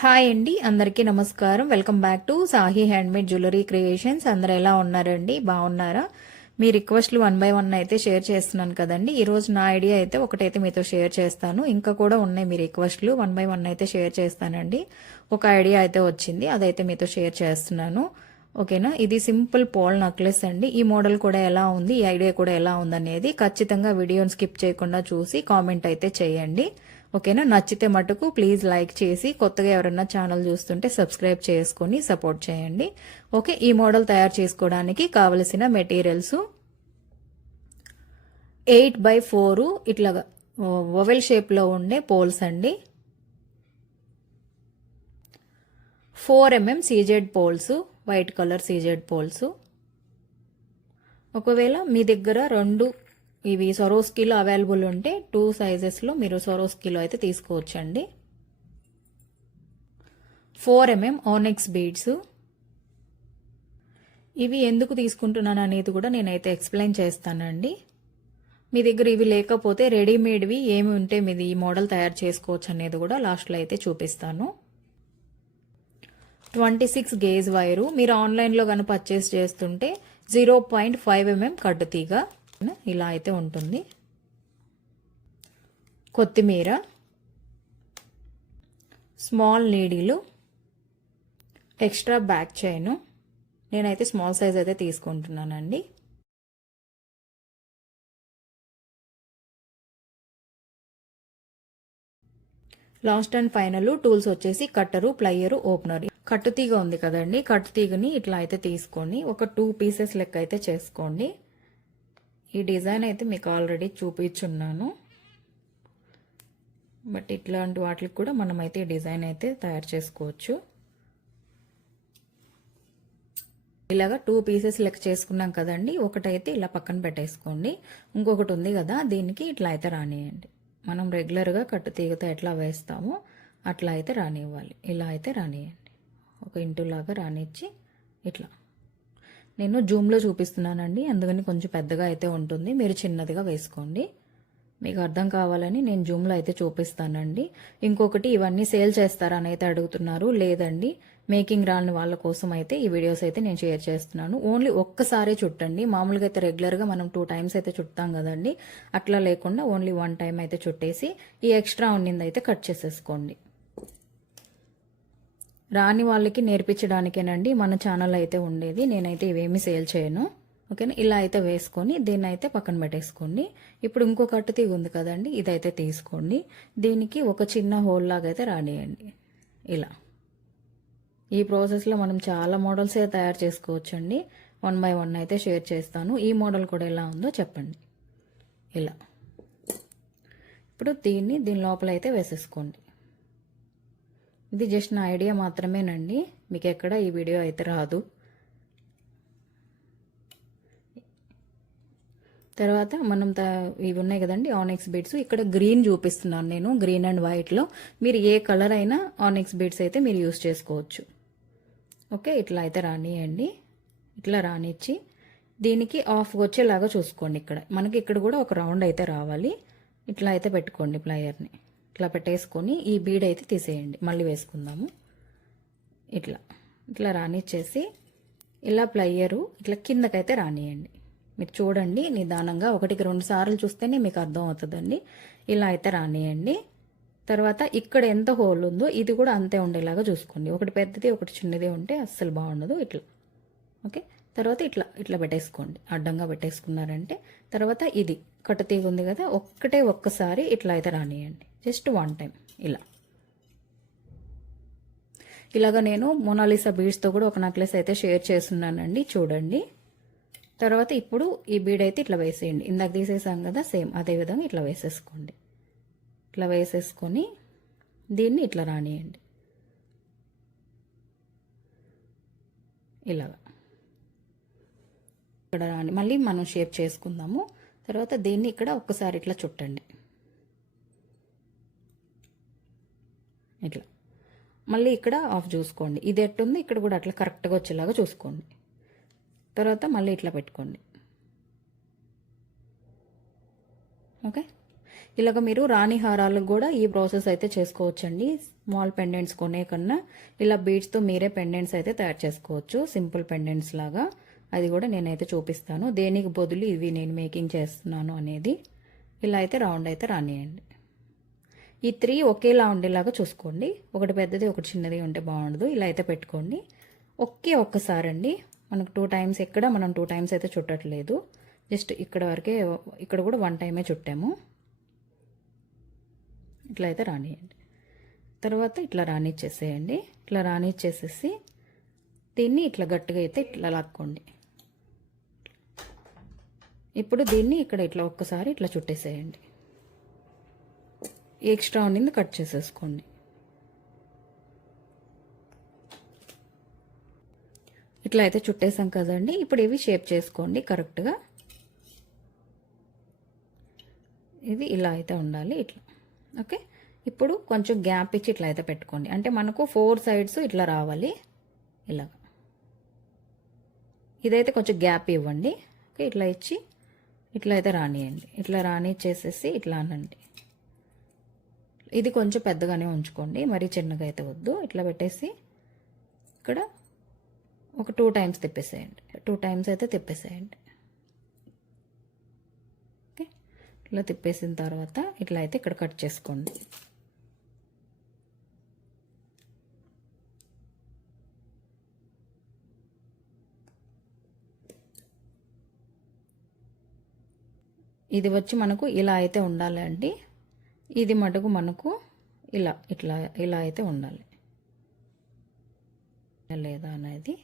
Hi అండి, అందరికీ నమస్కారం. Welcome back to Sahi handmade jewellery creations. అందరు ఎలా ఉన్నారండి? బాగున్నారా? మీ రిక్వెస్ట్లు 1 బై 1 అయితే షేర్ చేస్తున్నాను కదండి. ఈ రోజు నా ఐడియా అయితే ఒకటైతే మీతో షేర్ చేస్తాను. ఇంకా కూడా ఉన్నాయి మీ రిక్వెస్ట్లు. 1 బై 1 అయితే షేర్ చేస్తానండి. ఒక ఐడియా అయితే వచ్చింది, అదైతే మీతో షేర్ చేస్తున్నాను. ఓకేనా? ఇది సింపుల్ పోల్ నెక్లెస్ అండి. ఈ మోడల్ కూడా ఎలా ఉంది, ఈ ఐడియా కూడా ఎలా ఉందనేది ఖచ్చితంగా వీడియోని స్కిప్ చేయకుండా చూసి కామెంట్ అయితే చేయండి. ఓకేనా? నచ్చితే మటుకు ప్లీజ్ లైక్ చేసి, కొత్తగా ఎవరైనా ఛానల్ చూస్తుంటే సబ్స్క్రైబ్ చేసుకొని సపోర్ట్ చేయండి. ఓకే, ఈ మోడల్ తయారు చేసుకోవడానికి కావలసిన మెటీరియల్స్ 8x4 ఇట్లాగా ఓవెల్ షేప్లో ఉండే పోల్స్ అండి. 4 mm CZ poles, white colour CZ poles. ఒకవేళ మీ దగ్గర రెండు ఇవి సొరోస్కీలో అవైలబుల్ ఉంటే 2 సైజెస్లో మీరు సొరోస్కీలో అయితే తీసుకోవచ్చండి. 4 mm ఆనెక్స్ బీడ్స్. ఇవి ఎందుకు తీసుకుంటున్నాను అనేది కూడా నేనైతే ఎక్స్ప్లెయిన్ చేస్తానండి. మీ దగ్గర ఇవి లేకపోతే రెడీమేడ్వి ఏమి ఉంటే మీది ఈ మోడల్ తయారు చేసుకోవచ్చు అనేది కూడా లాస్ట్లో అయితే చూపిస్తాను. 26 గేజ్ వైరు. మీరు ఆన్లైన్లో కనుక పర్చేస్ చేస్తుంటే 0.5 mm కడ్డుతీగ ఇలా అయితే ఉంటుంది. కొత్తిమీర, small needle, extra back chain. నేనైతే స్మాల్ సైజ్ అయితే తీసుకుంటున్నానండి. లాస్ట్ అండ్ ఫైనల్ టూల్స్ వచ్చేసి కట్టరు, ప్లయరు, ఓపెనర్. కట్టుతీగ ఉంది కదండి, కట్టుతీగని ఇట్లా అయితే తీసుకొని ఒక 2 పీసెస్ లెక్క అయితే చేసుకోండి. ఈ డిజైన్ అయితే మీకు ఆల్రెడీ చూపించున్నాను, బట్ ఇట్లాంటి వాటికి కూడా మనమైతే ఈ డిజైన్ అయితే తయారు చేసుకోవచ్చు. ఇలాగా 2 పీసెస్ లెక్క చేసుకున్నాం కదండి. ఒకటైతే ఇలా పక్కన పెట్టేసుకోండి. ఇంకొకటి ఉంది కదా, దీనికి ఇట్లా అయితే రానియండి. మనం రెగ్యులర్గా కట్టు తీగతో ఎట్లా వేస్తామో అట్లా అయితే రానివ్వాలి. ఇలా అయితే రానియండి. ఒక ఇంటులాగా రానిచ్చి ఇట్లా. నేను జూమ్లో చూపిస్తున్నానండి, అందుకని కొంచెం పెద్దగా అయితే ఉంటుంది. మీరు చిన్నదిగా వేసుకోండి. మీకు అర్థం కావాలని నేను జూమ్లో అయితే చూపిస్తానండి. ఇంకొకటి, ఇవన్నీ సేల్ చేస్తారా అని అయితే అడుగుతున్నారు. లేదండి, మేకింగ్ రాని వాళ్ళ కోసం అయితే ఈ వీడియోస్ అయితే నేను షేర్ చేస్తున్నాను. ఓన్లీ ఒక్కసారే చుట్టండి. మామూలుగా అయితే రెగ్యులర్గా మనం 2 టైమ్స్ అయితే చుడతాం కదండి, అట్లా లేకుండా ఓన్లీ 1 టైం అయితే చుట్టేసి ఈ ఎక్స్ట్రా ఉన్నింది అయితే కట్ చేసేసుకోండి. రాని వాళ్ళకి నేర్పించడానికేనండి మన ఛానల్ అయితే ఉండేది. నేనైతే ఇవేమీ సేల్ చేయను. ఓకేనా? ఇలా అయితే వేసుకొని దీన్ని అయితే పక్కన పెట్టేసుకోండి. ఇప్పుడు ఇంకో కట్టు తీగ ఉంది కదండి, ఇదైతే తీసుకోండి. దీనికి ఒక చిన్న హోల్ లాగా అయితే రానియండి. ఇలా ఈ ప్రాసెస్లో మనం చాలా మోడల్స్ అయితే తయారు చేసుకోవచ్చండి. 1 బై 1 అయితే షేర్ చేస్తాను. ఈ మోడల్ కూడా ఎలా ఉందో చెప్పండి. ఇలా ఇప్పుడు దీని లోపల అయితే వేసేసుకోండి. ఇది జస్ట్ నా ఐడియా మాత్రమేనండి, మీకు ఎక్కడ ఈ వీడియో అయితే రాదు. తర్వాత మనం ఇవి ఉన్నాయి కదండి ఆనెక్స్ బీడ్స్. ఇక్కడ గ్రీన్ చూపిస్తున్నాను నేను, గ్రీన్ అండ్ వైట్లో. మీరు ఏ కలర్ అయినా ఆనెక్స్ బీడ్స్ అయితే మీరు యూస్ చేసుకోవచ్చు. ఓకే, ఇట్లా అయితే రానియండి. ఇట్లా రానిచ్చి దీనికి ఆఫ్ వచ్చేలాగా చూసుకోండి. ఇక్కడ కూడా ఒక రౌండ్ అయితే రావాలి. ఇట్లా అయితే పెట్టుకోండి ప్లయర్ని. ఇట్లా పెట్టేసుకొని ఈ బీడ్ అయితే తీసేయండి. మళ్ళీ వేసుకుందాము. ఇట్లా రానిచ్చేసి ఇలా ప్లయరు ఇట్లా కిందకైతే రానియండి. మీరు చూడండి నిదానంగా, 1కి 2 సార్లు చూస్తేనే మీకు అర్థం అవుతుందండి. ఇలా అయితే రానియండి. తర్వాత ఇక్కడ ఎంత హోల్ ఉందో ఇది కూడా అంతే ఉండేలాగా చూసుకోండి. ఒకటి పెద్దది ఒకటి చిన్నది ఉంటే అస్సలు బాగుండదు. ఓకే, తర్వాత ఇట్లా పెట్టేసుకోండి. అడ్డంగా పెట్టేసుకున్నారంటే తర్వాత ఇది కట్టుతీగ ఉంది కదా, ఒక్కసారి ఇట్లా అయితే రానియండి. Just 1 time. ఇలాగా నేను మోనాలిసా బీడ్స్తో కూడా ఒక నెక్లెస్ అయితే షేర్ చేస్తున్నానండి, చూడండి. తర్వాత ఇప్పుడు ఈ బీడ్ అయితే ఇట్లా వేసేయండి. ఇందాక తీసేసాం కదా, సేమ్ అదే విధంగా ఇట్లా వేసేసుకోండి. ఇట్లా వేసేసుకొని దీన్ని ఇట్లా రానియండి. ఇలాగా ఇక్కడ రాని మళ్ళీ మనం షేప్ చేసుకుందాము. తర్వాత దీన్ని ఇక్కడ ఒక్కసారి ఇట్లా చుట్టండి. ఇట్లా మళ్ళీ ఇక్కడ ఆఫ్ చూసుకోండి. ఇది ఎట్టుంది, ఇక్కడ కూడా అట్లా కరెక్ట్గా వచ్చేలాగా చూసుకోండి. తర్వాత మళ్ళీ ఇట్లా పెట్టుకోండి. ఓకే, ఇలాగ మీరు రాణి హారాలకు కూడా ఈ ప్రాసెస్ అయితే చేసుకోవచ్చండి. స్మాల్ పెండెంట్స్ కొనే కన్నా ఇలా బీడ్స్తో మీరే పెండెంట్స్ అయితే తయారు చేసుకోవచ్చు, సింపుల్ పెండెంట్స్ లాగా. అది కూడా నేనైతే చూపిస్తాను, దేనికి బదులు ఇవి నేను మేకింగ్ చేస్తున్నాను అనేది. ఇలా అయితే రౌండ్ అయితే రానియండి. ఈ 3 ఒకేలా ఉండేలాగా చూసుకోండి, ఒకటి పెద్దది ఒకటి చిన్నది ఉంటే బాగుండదు. ఇలా అయితే పెట్టుకోండి. ఒక్కసారి అండి, మనకు 2 టైమ్స్, ఎక్కడ మనం 2 టైమ్స్ అయితే చుట్టట్లేదు, జస్ట్ ఇక్కడ వరకే. ఇక్కడ కూడా 1 టైమే చుట్టాము. ఇట్లా అయితే రానియండి. తర్వాత ఇట్లా రానిచ్చేసేయండి. ఇట్లా రానిచ్చేసేసి దీన్ని ఇట్లా గట్టిగా అయితే ఇట్లా లాక్కోండి. ఇప్పుడు దీన్ని ఇక్కడ ఇట్లా ఒక్కసారి ఇట్లా చుట్టేసేయండి. ఎక్స్ట్రా ఉండింది కట్ చేసేసుకోండి. ఇట్లా అయితే చుట్టేసాం కదండి. ఇప్పుడు ఇవి షేప్ చేసుకోండి కరెక్ట్గా. ఇది ఇలా అయితే ఉండాలి, ఇట్లా. ఓకే, ఇప్పుడు కొంచెం గ్యాప్ ఇచ్చి ఇట్లా అయితే పెట్టుకోండి. అంటే మనకు 4 సైడ్స్ ఇట్లా రావాలి, ఇలాగ. ఇదైతే కొంచెం గ్యాప్ ఇవ్వండి. ఓకే, ఇట్లా ఇచ్చి ఇట్లా అయితే రానియండి. ఇట్లా రానిచ్చేసేసి ఇట్లా అనండి. ఇది కొంచెం పెద్దగానే ఉంచుకోండి, మరీ చిన్నగా అయితే వద్దు. ఇట్లా పెట్టేసి ఇక్కడ ఒక 2 టైమ్స్ తిప్పేసేయండి. 2 టైమ్స్ అయితే తిప్పేసేయండి. ఓకే, ఇట్లా తిప్పేసిన తర్వాత ఇట్లా అయితే ఇక్కడ కట్ చేసుకోండి. ఇది వచ్చి మనకు ఇలా అయితే ఉండాలి అండి. ఇది మటుకు మనకు ఇలా ఇట్లా ఇలా అయితే ఉండాలి, లేదా అనేది.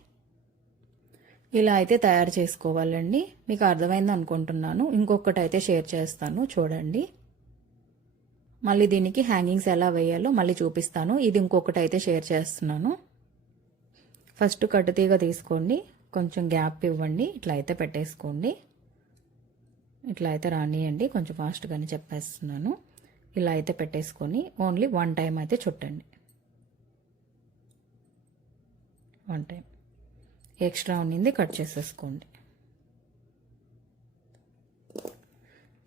ఇలా అయితే తయారు చేసుకోవాలండి. మీకు అర్థమైంది అనుకుంటున్నాను. ఇంకొకటి అయితే షేర్ చేస్తాను, చూడండి. మళ్ళీ దీనికి హ్యాంగింగ్స్ ఎలా వేయాలో మళ్ళీ చూపిస్తాను. ఇది ఇంకొకటి అయితే షేర్ చేస్తున్నాను. ఫస్ట్ కట్టుతీగ తీసుకోండి, కొంచెం గ్యాప్ ఇవ్వండి, ఇట్లా అయితే పెట్టేసుకోండి. ఇట్లా అయితే రానియండి, కొంచెం ఫాస్ట్గానే చెప్పేస్తున్నాను. ఇలా అయితే పెట్టేసుకొని ఓన్లీ 1 టైం అయితే చుట్టండి. 1 టైం. ఎక్స్ట్రా ఉన్నింది కట్ చేసేసుకోండి.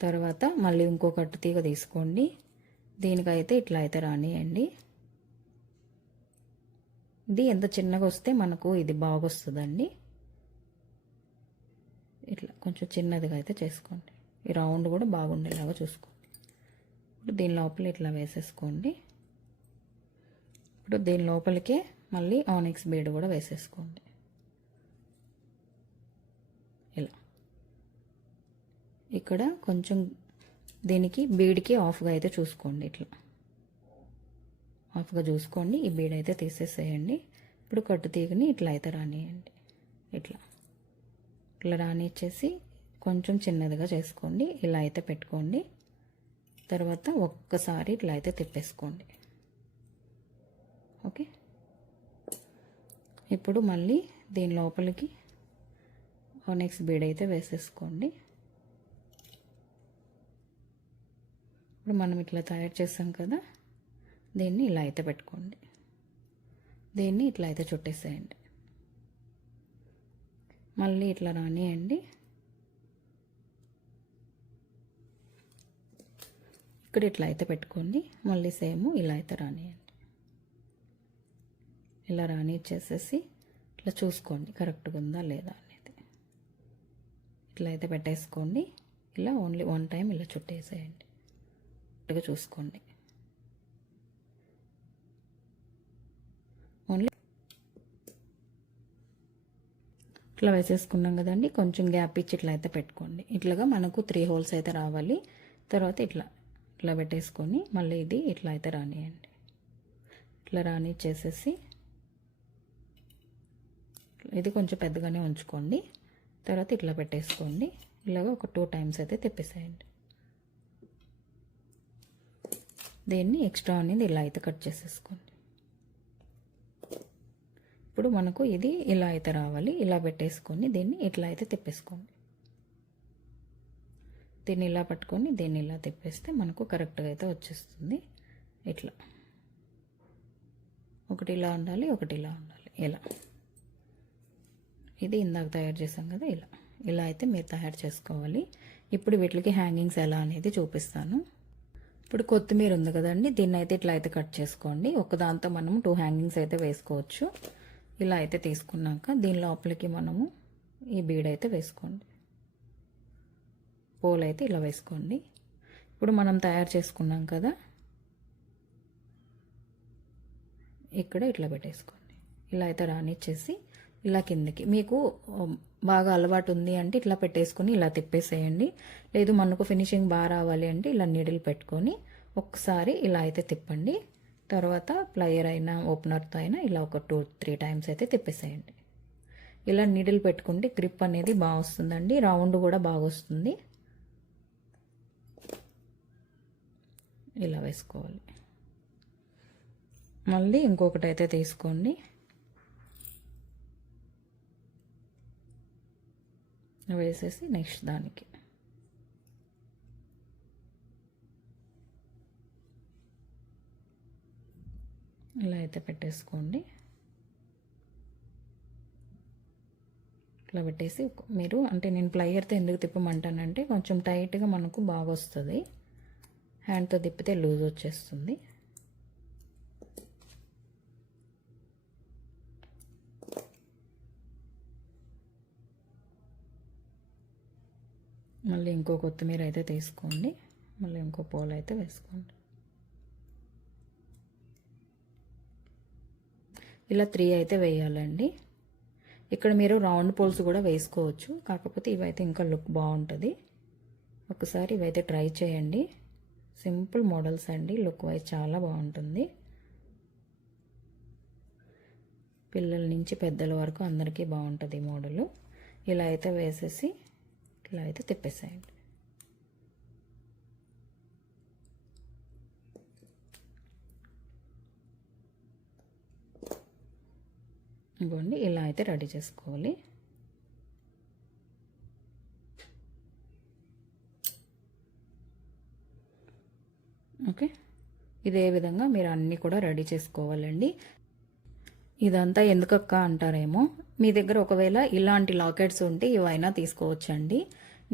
తర్వాత మళ్ళీ ఇంకో కట్టు తీగ తీసుకోండి. దీనికైతే ఇట్లా అయితే రానియండి. ఇది ఎంత చిన్నగా వస్తే మనకు ఇది బాగొస్తుందండి. ఇట్లా కొంచెం చిన్నదిగా అయితే చేసుకోండి. ఈ రౌండ్ కూడా బాగుండేలాగా చూసుకోండి. ఇప్పుడు దీని లోపల ఇట్లా వేసేసుకోండి. ఇప్పుడు దీని లోపలికే మళ్ళీ ఆనిక్స్ బీడ్ కూడా వేసేసుకోండి. ఇలా ఇక్కడ కొంచెం దీనికి బీడ్కి ఆఫ్గా అయితే చూసుకోండి. ఇట్లా ఆఫ్గా చూసుకోండి. ఈ బీడ్ అయితే తీసేసేయండి. ఇప్పుడు కట్టు తీగని ఇట్లా అయితే రానియండి. ఇట్లా ఇట్లా రానిచ్చేసి కొంచెం చిన్నదిగా చేసుకోండి. ఇలా అయితే పెట్టుకోండి. తర్వాత ఒక్కసారి ఇట్లా అయితే తిప్పేసుకోండి. ఓకే, ఇప్పుడు మళ్ళీ దీని లోపలికి నెక్స్ట్ బీడ్ అయితే వేసేసుకోండి. ఇప్పుడు మనం ఇట్లా తయారు చేసాం కదా, దీన్ని ఇలా అయితే పెట్టుకోండి. దీన్ని ఇట్లా అయితే చుట్టేసేయండి. మళ్ళీ ఇట్లా రానియండి. ఇక్కడ ఇట్లా అయితే పెట్టుకోండి. మళ్ళీ సేమ్ ఇలా అయితే రానియండి. ఇలా రానిచ్చేసేసి ఇట్లా చూసుకోండి కరెక్ట్గా ఉందా లేదా అనేది. ఇట్లా అయితే పెట్టేసుకోండి. ఇలా ఓన్లీ 1 టైం ఇలా చుట్టేసేయండి. కరెక్ట్గా చూసుకోండి. ఓన్లీ ఇట్లా వేసేసుకున్నాం కదండి. కొంచెం గ్యాప్ ఇచ్చి ఇట్లా అయితే పెట్టుకోండి. ఇట్లాగా మనకు 3 హోల్స్ అయితే రావాలి. తర్వాత ఇట్లా ఇట్లా పెట్టేసుకొని మళ్ళీ ఇది ఇట్లా అయితే రానియండి. ఇట్లా రానిచ్చేసేసి ఇది కొంచెం పెద్దగానే ఉంచుకోండి. తర్వాత ఇట్లా పెట్టేసుకోండి. ఇలాగ ఒక 2 టైమ్స్ అయితే తిప్పేసేయండి. దీన్ని ఎక్స్ట్రా అనేది ఇలా అయితే కట్ చేసేసుకోండి. ఇప్పుడు మనకు ఇది ఇలా అయితే రావాలి. ఇలా పెట్టేసుకొని దీన్ని ఇట్లా అయితే తిప్పేసుకోండి. దీన్ని ఇలా పట్టుకొని దీన్ని ఇలా తిప్పేస్తే మనకు కరెక్ట్గా అయితే వచ్చేస్తుంది. ఇట్లా ఒకటి ఇలా ఉండాలి, ఒకటి ఇలా ఉండాలి. ఇలా ఇది ఇందాక తయారు చేసాం కదా, ఇలా ఇలా అయితే మీరు తయారు చేసుకోవాలి. ఇప్పుడు వీటికి హ్యాంగింగ్స్ ఎలా అనేది చూపిస్తాను. ఇప్పుడు కొత్తిమీర ఉంది కదండి, దీన్ని అయితే ఇట్లా అయితే కట్ చేసుకోండి. ఒకదాంతో మనము 2 హ్యాంగింగ్స్ అయితే వేసుకోవచ్చు. ఇలా అయితే తీసుకున్నాక దీని లోపలికి మనము ఈ బీడ్ అయితే వేసుకోండి. పోల్ అయితే ఇలా వేసుకోండి. ఇప్పుడు మనం తయారు చేసుకున్నాం కదా, ఇక్కడ ఇట్లా పెట్టేసుకోండి. ఇలా అయితే రానిచ్చేసి ఇలా కిందకి మీకు బాగా అలవాటు ఉంది అంటే ఇట్లా పెట్టేసుకొని ఇలా తిప్పేసేయండి. లేదు మనకు ఫినిషింగ్ బాగా రావాలి అంటే ఇలా నీడిల్ పెట్టుకొని ఒక్కసారి ఇలా అయితే తిప్పండి. తర్వాత ప్లయర్ అయినా ఓపెనర్తో అయినా ఇలా ఒక 2-3 టైమ్స్ అయితే తిప్పేసేయండి. ఇలా నీడిల్ పెట్టుకుంటే గ్రిప్ అనేది బాగా వస్తుందండి, రౌండ్ కూడా బాగా వస్తుంది. ఇలా వేసుకోవాలి. మళ్ళీ ఇంకొకటి అయితే తీసుకోండి. వేసేసి నెక్స్ట్ దానికి ఇలా అయితే పెట్టేసుకోండి. ఇట్లా పెట్టేసి మీరు అంటే నేను ప్లయర్తో ఎందుకు తిప్పమంటానంటే కొంచెం టైట్గా మనకు బాగా వస్తుంది. హ్యాండ్తో తిప్పితే లూజ్ వచ్చేస్తుంది. మళ్ళీ ఇంకో కొత్తిమీర అయితే తీసుకోండి. మళ్ళీ ఇంకో పోల్ అయితే వేసుకోండి. ఇలా 3 అయితే వేయాలండి. ఇక్కడ మీరు రౌండ్ పోల్స్ కూడా వేసుకోవచ్చు, కాకపోతే ఇవైతే ఇంకా లుక్ బాగుంటుంది. ఒకసారి ఇవైతే ట్రై చేయండి. సింపుల్ మోడల్స్ అండి, లుక్ వైజ్ చాలా బాగుంటుంది. పిల్లల నుంచి పెద్దల వరకు అందరికీ బాగుంటుంది ఈ మోడలు. ఇలా అయితే వేసేసి ఇలా అయితే తిప్పేసేయండి. ఇవ్వండి, ఇలా అయితే రెడీ చేసుకోవాలి. ఓకే, ఇదే విధంగా మీరు అన్నీ కూడా రెడీ చేసుకోవాలండి. ఇదంతా ఎందుకక్క అంటారేమో, మీ దగ్గర ఒకవేళ ఇలాంటి లాకెట్స్ ఉంటే ఇవైనా తీసుకోవచ్చండి.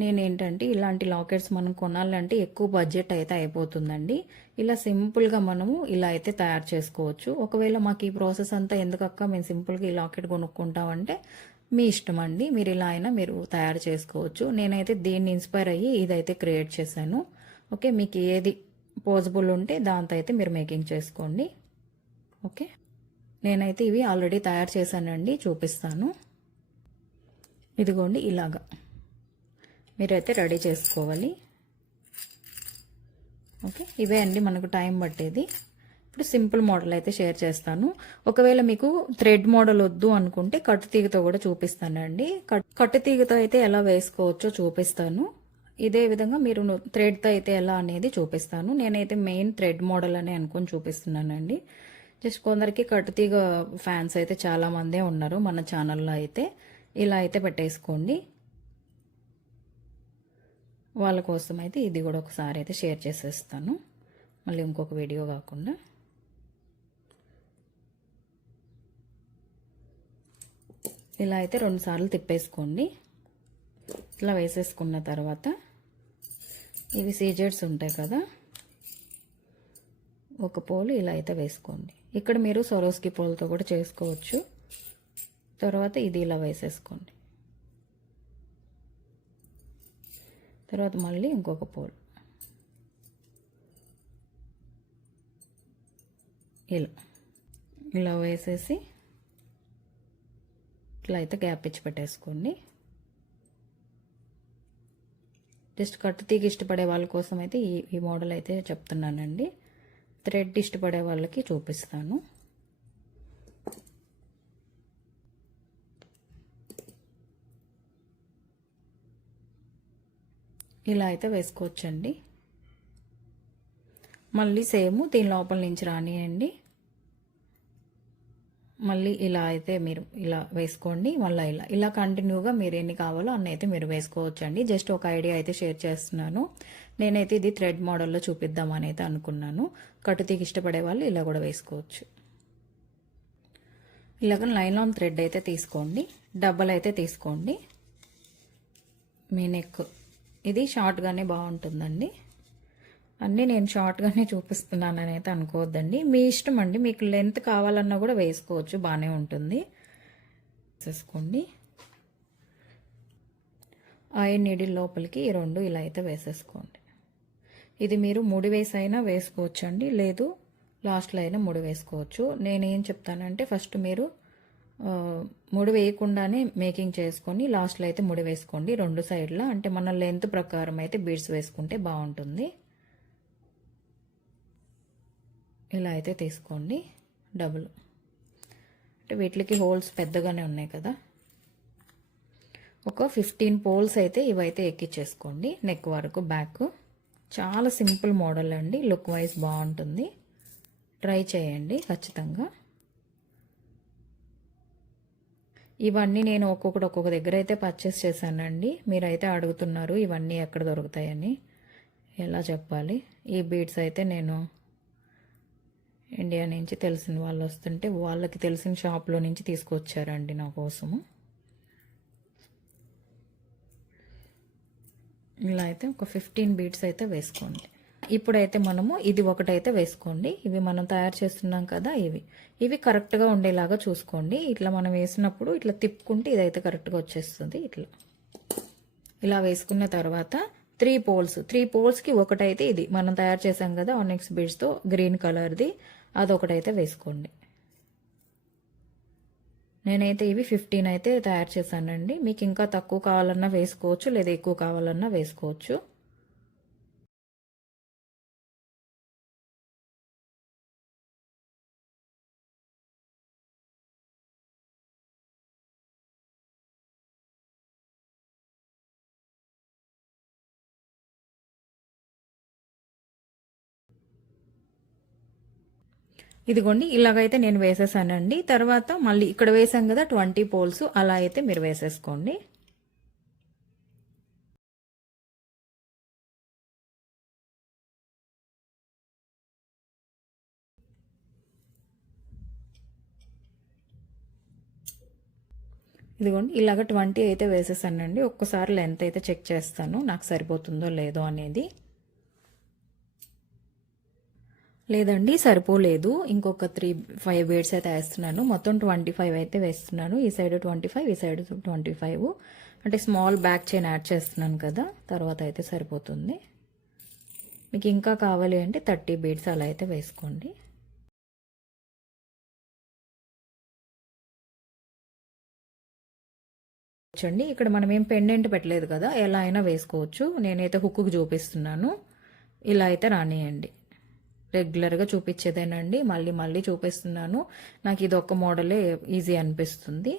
నేనేంటంటే ఇలాంటి లాకెట్స్ మనం కొనాలంటే ఎక్కువ బడ్జెట్ అయితే అయిపోతుందండి. ఇలా సింపుల్గా మనము ఇలా అయితే తయారు చేసుకోవచ్చు. ఒకవేళ మాకు ఈ ప్రాసెస్ అంతా ఎందుకక్క మేము సింపుల్గా ఈ లాకెట్ కొనుక్కుంటామంటే మీ ఇష్టం అండి, మీరు ఇలా అయినా మీరు తయారు చేసుకోవచ్చు. నేనైతే దీన్ని ఇన్స్పైర్ అయ్యి ఇదైతే క్రియేట్ చేశాను. ఓకే, మీకు ఏది పాసిబుల్ ఉంటే దాంతో అయితే మీరు మేకింగ్ చేసుకోండి. ఓకే, నేనైతే ఇవి ఆల్రెడీ తయారు చేశానండి, చూపిస్తాను. ఇదిగోండి, ఇలాగా మీరైతే రెడీ చేసుకోవాలి. ఓకే, ఇవే అండి మనకు టైం పట్టేది. ఇప్పుడు సింపుల్ మోడల్ అయితే షేర్ చేస్తాను. ఒకవేళ మీకు థ్రెడ్ మోడల్ వద్దు అనుకుంటే కట్టు తీగతో కూడా చూపిస్తానండి. కట్టు తీగతో అయితే ఎలా వేసుకోవచ్చో చూపిస్తాను. ఇదే విధంగా మీరు థ్రెడ్తో అయితే ఎలా అనేది చూపిస్తాను. నేనైతే మెయిన్ థ్రెడ్ మోడల్ అని అనుకుని చూపిస్తున్నానండి. జస్ట్ కొందరికి కట్టుతీగ ఫ్యాన్స్ అయితే చాలా మందే ఉన్నారు మన ఛానల్లో. అయితే ఇలా అయితే పెట్టేసుకోండి. వాళ్ళ కోసం అయితే ఇది కూడా ఒకసారి అయితే షేర్ చేసేస్తాను, మళ్ళీ ఇంకొక వీడియో కాకుండా. ఇలా అయితే 2 సార్లు తిప్పేసుకోండి. ఇట్లా వేసేసుకున్న తర్వాత ఇవి సీజెడ్స్ ఉంటాయి కదా, ఒక పోలు ఇలా అయితే వేసుకోండి. ఇక్కడ మీరు సొరోస్కి పోల్తో కూడా చేసుకోవచ్చు. తర్వాత ఇది ఇలా వేసేసుకోండి. తర్వాత మళ్ళీ ఇంకొక పోల్ ఇలా వేసేసి ఇట్లా అయితే గ్యాప్ ఇచ్చి పెట్టేసుకోండి. జస్ట్ కట్టు తీగ ఇష్టపడే వాళ్ళ కోసం అయితే ఈ మోడల్ అయితే చెప్తున్నానండి. థ్రెడ్ ఇష్టపడే వాళ్ళకి చూపిస్తాను. ఇలా అయితే వేసుకోవచ్చండి. మళ్ళీ సేమ్ దీని లోపల నుంచి రానియండి. మళ్ళీ ఇలా అయితే మీరు ఇలా వేసుకోండి. మళ్ళీ ఇలా కంటిన్యూగా మీరు ఎన్ని కావాలో అన్ని అయితే మీరు వేసుకోవచ్చండి. జస్ట్ ఒక ఐడియా అయితే షేర్ చేస్తున్నాను. నేనైతే ఇది థ్రెడ్ మోడల్లో చూపిద్దామని అయితే అనుకున్నాను. కట్టుతీకి ఇష్టపడే వాళ్ళు ఇలా కూడా వేసుకోవచ్చు. ఇలాగ నైలాన్ థ్రెడ్ అయితే తీసుకోండి, డబ్బల్ అయితే తీసుకోండి. మీ నెక్ ఇది షార్ట్గానే బాగుంటుందండి. అన్నీ నేను షార్ట్గానే చూపిస్తున్నానని అయితే అనుకోవద్దండి, మీ ఇష్టం అండి. మీకు లెంత్ కావాలన్నా కూడా వేసుకోవచ్చు, బాగానే ఉంటుంది. వేసేసుకోండి. ఐ నీడిల్ లోపలికి ఈ రెండు ఇలా అయితే వేసేసుకోండి. ఇది మీరు ముడి వేసైనా వేసుకోవచ్చు అండి, లేదు లాస్ట్లో అయినా ముడి వేసుకోవచ్చు. నేనేం చెప్తానంటే ఫస్ట్ మీరు ముడి వేయకుండానే మేకింగ్ చేసుకొని లాస్ట్లో అయితే ముడి వేసుకోండి రెండు సైడ్లో. అంటే మన లెంత్ ప్రకారం అయితే బీడ్స్ వేసుకుంటే బాగుంటుంది. ఇలా అయితే తీసుకోండి డబుల్. అంటే వీటికి హోల్స్ పెద్దగానే ఉన్నాయి కదా. ఒక 15 పోల్స్ అయితే ఇవైతే ఎక్కించేసుకోండి నెక్ వరకు బ్యాక్. చాలా సింపుల్ మోడల్ అండి, లుక్ వైజ్ బాగుంటుంది. ట్రై చేయండి ఖచ్చితంగా. ఇవన్నీ నేను ఒక్కొక్క దగ్గర అయితే పర్చేస్ చేశానండి. మీరైతే అడుగుతున్నారు ఇవన్నీ ఎక్కడ దొరుకుతాయని. ఎలా చెప్పాలి, ఈ బీడ్స్ అయితే నేను ఇండియా నుంచి తెలిసిన వాళ్ళు వస్తుంటే వాళ్ళకి తెలిసిన షాప్లో నుంచి తీసుకొచ్చారండి నా కోసము. ఇలా అయితే ఒక 15 బీడ్స్ అయితే వేసుకోండి. ఇప్పుడైతే మనము ఇది ఒకటైతే వేసుకోండి. ఇవి మనం తయారు చేస్తున్నాం కదా, ఇవి కరెక్ట్గా ఉండేలాగా చూసుకోండి. ఇట్లా మనం వేసినప్పుడు ఇట్లా తిప్పుకుంటే ఇదైతే కరెక్ట్గా వచ్చేస్తుంది. ఇలా వేసుకున్న తర్వాత 3 పోల్స్కి ఒకటైతే ఇది మనం తయారు చేసాం కదా ఆనిక్స్ బీడ్స్తో గ్రీన్ కలర్ది, అదొకటైతే వేసుకోండి. నేనైతే ఇవి 15 అయితే తయారు చేశానండి. మీకు ఇంకా తక్కువ కావాలన్నా వేసుకోవచ్చు, లేదా ఎక్కువ కావాలన్నా వేసుకోవచ్చు. ఇదిగోండి ఇలాగైతే నేను వేసేసానండి. తర్వాత మళ్ళీ ఇక్కడ వేసాం కదా 20 పోల్స్, అలా అయితే మీరు వేసేసుకోండి. ఇదిగోండి ఇలాగ 20 అయితే వేసేసానండి. ఒక్కసారి లెంత్ అయితే చెక్ చేస్తాను నాకు సరిపోతుందో లేదో అనేది. లేదండి సరిపోలేదు, ఇంకొక 5 బీడ్స్ అయితే వేస్తున్నాను. మొత్తం 25 అయితే వేస్తున్నాను. ఈ సైడ్ 25, ఈ సైడ్ 25. అంటే స్మాల్ బ్యాక్ చైన్ యాడ్ చేస్తున్నాను కదా, తర్వాత అయితే సరిపోతుంది. మీకు ఇంకా కావాలి అంటే 30 బీడ్స్ అలా అయితే వేసుకోండి. చూడండి ఇక్కడ మనం ఏం పెండెంట్ పెట్టలేదు కదా, ఎలా అయినా వేసుకోవచ్చు. నేనైతే హుక్కు చూపిస్తున్నాను. ఇలా అయితే రానియండి. రెగ్యులర్గా చూపించేదేనండి, మళ్ళీ చూపిస్తున్నాను. నాకు ఇది ఒక మోడలే ఈజీ అనిపిస్తుంది.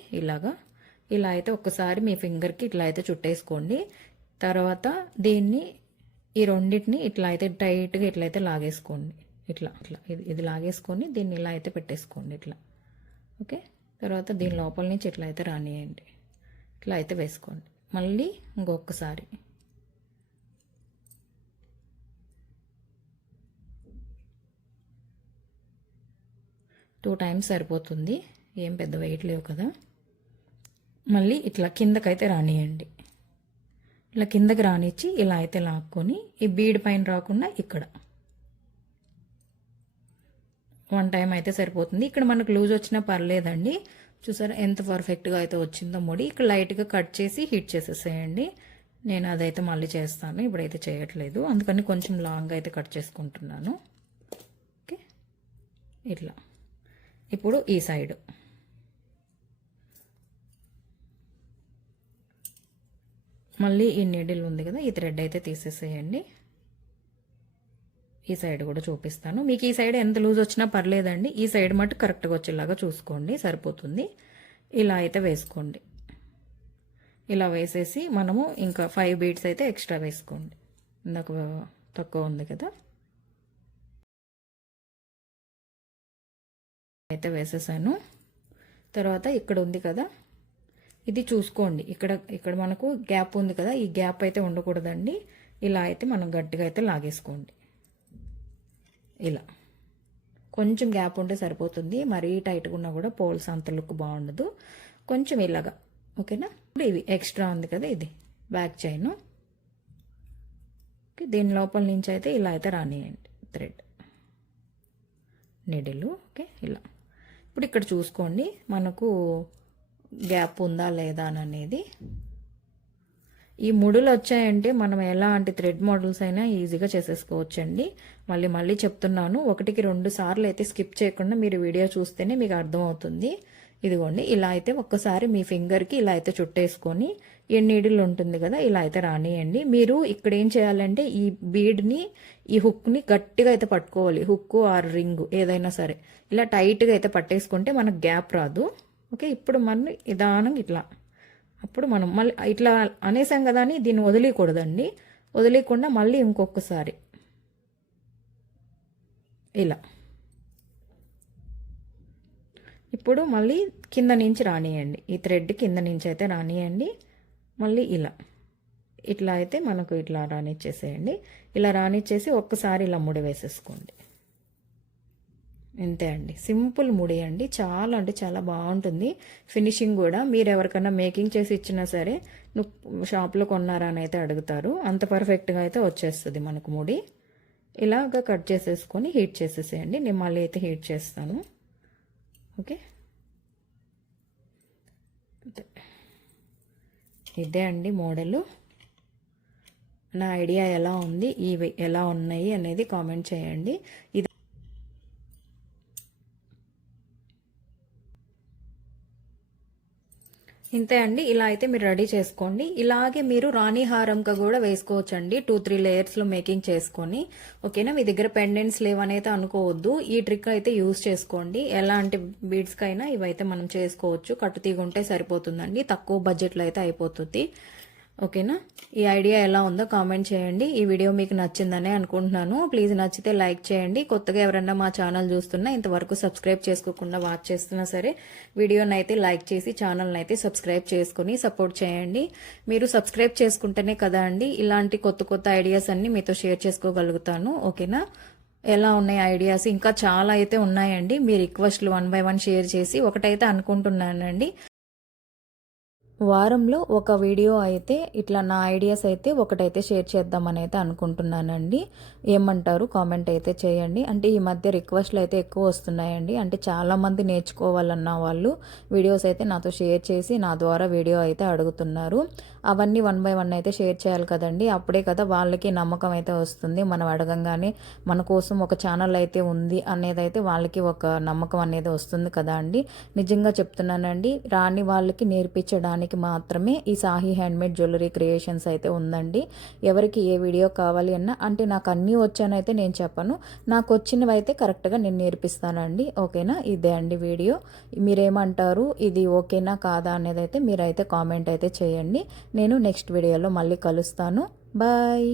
ఇలా అయితే ఒక్కసారి మీ ఫింగర్కి ఇట్లా అయితే చుట్టేసుకోండి. తర్వాత దీన్ని ఈ రెండింటిని ఇట్లా అయితే టైట్గా ఇట్లయితే లాగేసుకోండి. ఇట్లా ఇది లాగేసుకొని దీన్ని ఇలా అయితే పెట్టేసుకోండి ఇట్లా. ఓకే, తర్వాత దీని లోపల నుంచి ఇట్లా అయితే రానియండి. ఇట్లా అయితే వేసుకోండి. మళ్ళీ ఇంకొకసారి టూ టైమ్స్ సరిపోతుంది, ఏం పెద్ద వెయిట్ లేవు కదా. మళ్ళీ ఇట్లా కిందకైతే రానియండి. ఇలా కిందకి రానిచ్చి ఇలా అయితే లాక్కొని ఈ బీడ్ పైన రాకుండా ఇక్కడ 1 టైం అయితే సరిపోతుంది. ఇక్కడ మనకు లూజ్ వచ్చినా పర్లేదండి. చూసారా ఎంత పర్ఫెక్ట్గా అయితే వచ్చిందో ముడి. ఇక్కడ లైట్గా కట్ చేసి హీట్ చేసేసేయండి. నేను అదైతే మళ్ళీ చేస్తాను, ఇప్పుడైతే చేయట్లేదు. అందుకని కొంచెం లాంగ్ అయితే కట్ చేసుకుంటున్నాను. ఓకే, ఇట్లా. ఇప్పుడు ఈ సైడ్ మళ్ళీ ఈ నీడిల్ ఉంది కదా, ఈ థ్రెడ్ అయితే తీసేసేయండి. ఈ సైడ్ కూడా చూపిస్తాను. మీకు ఈ సైడ్ ఎంత లూజ్ వచ్చినా పర్లేదండి, ఈ సైడ్ మటు కరెక్ట్గా వచ్చేలాగా చూసుకోండి, సరిపోతుంది. ఇలా అయితే వేసుకోండి. ఇలా వేసేసి మనము ఇంకా 5 బీడ్స్ అయితే ఎక్స్ట్రా వేసుకోండి. ఇందాక తక్కువ ఉంది కదా, అయితే వేసేసాను. తర్వాత ఇక్కడ ఉంది కదా, ఇది చూసుకోండి. ఇక్కడ మనకు గ్యాప్ ఉంది కదా, ఈ గ్యాప్ అయితే ఉండకూడదండి. ఇలా అయితే మనం గట్టిగా అయితే లాగేసుకోండి. ఇలా కొంచెం గ్యాప్ ఉంటే సరిపోతుంది, మరీ టైట్గా ఉన్నా కూడా పోల్స్ అంత లుక్ బాగుండదు. కొంచెం ఇలాగా, ఓకేనా. ఇప్పుడు ఇవి ఎక్స్ట్రా ఉంది కదా, ఇది బ్యాక్ చైన్. ఓకే, దీని లోపల నుంచి అయితే ఇలా అయితే రానియండి థ్రెడ్ నీడిలు. ఓకే, ఇలా. ఇప్పుడు ఇక్కడ చూసుకోండి మనకు గ్యాప్ ఉందా లేదా అని అనేది. ఈ ముడులు వచ్చాయంటే మనం ఎలాంటి థ్రెడ్ మోడల్స్ అయినా ఈజీగా చేసేసుకోవచ్చండి. మళ్ళీ చెప్తున్నాను, 1-2 సార్లు అయితే స్కిప్ చేయకుండా మీరు వీడియో చూస్తేనే మీకు అర్థమవుతుంది. ఇదిగోండి, ఇలా అయితే ఒక్కసారి మీ ఫింగర్కి ఇలా అయితే చుట్టేసుకొని ఈ నీడిల్ ఉంటుంది కదా, ఇలా అయితే రానియండి. మీరు ఇక్కడ ఏం చేయాలంటే ఈ బీడ్ని, ఈ హుక్ని గట్టిగా అయితే పట్టుకోవాలి. హుక్ ఆర్ రింగ్ ఏదైనా సరే ఇలా టైట్గా అయితే పట్టేసుకుంటే మనకు గ్యాప్ రాదు. ఓకే, ఇప్పుడు మనం నిదానంగా ఇట్లా, అప్పుడు మనం మళ్ళీ ఇట్లా అనేసాం కదా అని దీన్ని వదిలేయకూడదండి. వదిలేయకుండా మళ్ళీ ఇంకొకసారి ఇలా, ఇప్పుడు మళ్ళీ కింద నుంచి రానియండి. ఈ థ్రెడ్ కింద నుంచి అయితే రానియండి. మళ్ళీ ఇలా ఇట్లా అయితే మనకు ఇట్లా రానిచ్చేసేయండి. ఇలా రానిచ్చేసి ఒక్కసారి ఇలా ముడి వేసేసుకోండి. ఇంతే అండి, సింపుల్ ముడి అండి. చాలా అంటే చాలా బాగుంటుంది ఫినిషింగ్ కూడా. మీరు ఎవరికైనా మేకింగ్ చేసి ఇచ్చినా సరే నువ్వు షాప్లో కొన్నారా అని అయితే అడుగుతారు. అంత పర్ఫెక్ట్గా అయితే వచ్చేస్తుంది మనకు ముడి. ఇలాగా కట్ చేసేసుకొని హీట్ చేసేసేయండి. నేను మళ్ళీ అయితే హీట్ చేస్తాను. ఓకే, ఇదే అండి మోడలు. నా ఐడియా ఎలా ఉంది, ఇవి ఎలా ఉన్నాయి అనేది కామెంట్ చేయండి. ఇది ఇంతే అండి, ఇలా అయితే మీరు రెడీ చేసుకోండి. ఇలాగే మీరు రాణి హారంగా కూడా వేసుకోవచ్చండి, 2-3 లేయర్స్లో మేకింగ్ చేసుకొని. ఓకేనా, మీ దగ్గర పెండెంట్స్ లేవనైతే అనుకోవద్దు. ఈ ట్రిక్ అయితే యూజ్ చేసుకోండి. ఎలాంటి బీడ్స్కైనా ఇవైతే మనం చేసుకోవచ్చు. కట్టుతీగ ఉంటే సరిపోతుందండి, తక్కువ బడ్జెట్లో అయితే అయిపోతుంది. ఓకేనా, ఈ ఐడియా ఎలా ఉందో కామెంట్ చేయండి. ఈ వీడియో మీకు నచ్చిందనే అనుకుంటున్నాను. ప్లీజ్ నచ్చితే లైక్ చేయండి. కొత్తగా ఎవరన్నా మా ఛానల్ చూస్తున్నా, ఇంతవరకు సబ్స్క్రైబ్ చేసుకోకుండా వాచ్ చేస్తున్నా సరే వీడియోని అయితే లైక్ చేసి ఛానల్ని అయితే సబ్స్క్రైబ్ చేసుకుని సపోర్ట్ చేయండి. మీరు సబ్స్క్రైబ్ చేసుకుంటేనే కదా అండి ఇలాంటి కొత్త ఐడియాస్ అన్ని మీతో షేర్ చేసుకోగలుగుతాను. ఓకేనా, ఎలా ఉన్నాయి ఐడియాస్, ఇంకా చాలా అయితే ఉన్నాయండి. మీ రిక్వెస్ట్లు 1 by 1 షేర్ చేసి ఒకటైతే అనుకుంటున్నానండి, వారంలో ఒక వీడియో అయితే ఇట్లా నా ఐడియాస్ అయితే ఒకటైతే షేర్ చేద్దామని అయితే అనుకుంటున్నానండి. ఏమంటారు కామెంట్ అయితే చేయండి. అంటే ఈ మధ్య రిక్వెస్ట్లు అయితే ఎక్కువ వస్తున్నాయండి. అంటే చాలామంది నేర్చుకోవాలన్న వాళ్ళు వీడియోస్ అయితే నాతో షేర్ చేసి నా ద్వారా వీడియో అయితే అడుగుతున్నారు. అవన్నీ 1 by 1 అయితే షేర్ చేయాలి కదండి. అప్పుడే కదా వాళ్ళకి నమ్మకం అయితే వస్తుంది. మనం అడగంగానే మన కోసం ఒక ఛానల్ అయితే ఉంది అనేది అయితే వాళ్ళకి ఒక నమ్మకం అనేది వస్తుంది కదా అండి. నిజంగా చెప్తున్నానండి, రాని వాళ్ళకి నేర్పించడానికి మాత్రమే ఈ సాహి హ్యాండ్మేడ్ జ్యువెలరీ క్రియేషన్స్ అయితే ఉందండి. ఎవరికి ఏ వీడియో కావాలి అన్నా, అంటే నాకు అన్నీ వచ్చానైతే నేను చెప్పను, నాకు వచ్చినవి అయితే కరెక్ట్గా నేను నేర్పిస్తానండి. ఓకేనా, ఇదే అండి వీడియో. మీరేమంటారు, ఇది ఓకేనా కాదా అనేది అయితే మీరైతే కామెంట్ అయితే చేయండి. నేను నెక్స్ట్ వీడియోలో మళ్ళీ కలుస్తాను. బాయ్.